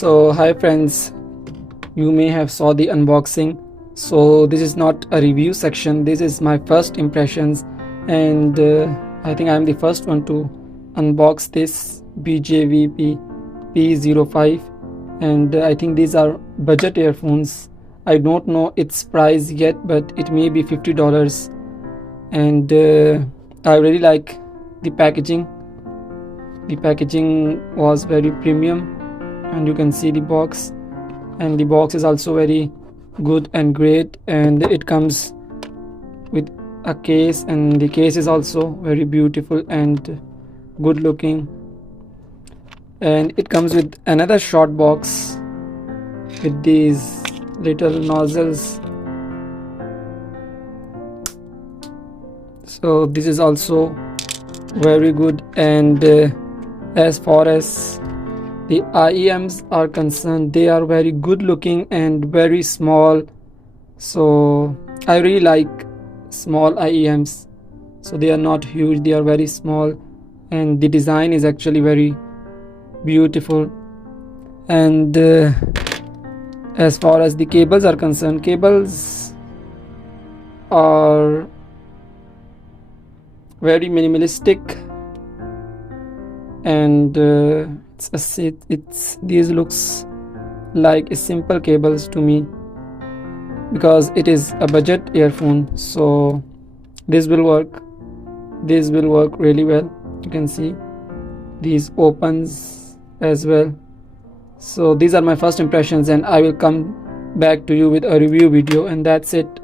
So hi friends, you may have saw the unboxing. So this is not a review section, this is my first impressions, and I think I'm the first one to unbox this BGVP P05, and I think these are budget earphones. I don't know its price yet, but it may be $50, and I really like the packaging. The packaging was very premium, and you can see the box, and the box is also very good and great, and it comes with a case, and the case is also very beautiful and good looking, and it comes with another short box with these little nozzles. So this is also very good, and as far as the iems are concerned, they are very good looking and very small. So I really like small iems. So they are not huge, they are very small, and the design is actually very beautiful. And as far as the cables are concerned, cables are very minimalistic, and these looks like a simple cables to me, because it is a budget earphone. So this will work really well. You can see these opens as well. So these are my first impressions, and I will come back to you with a review video, and that's it.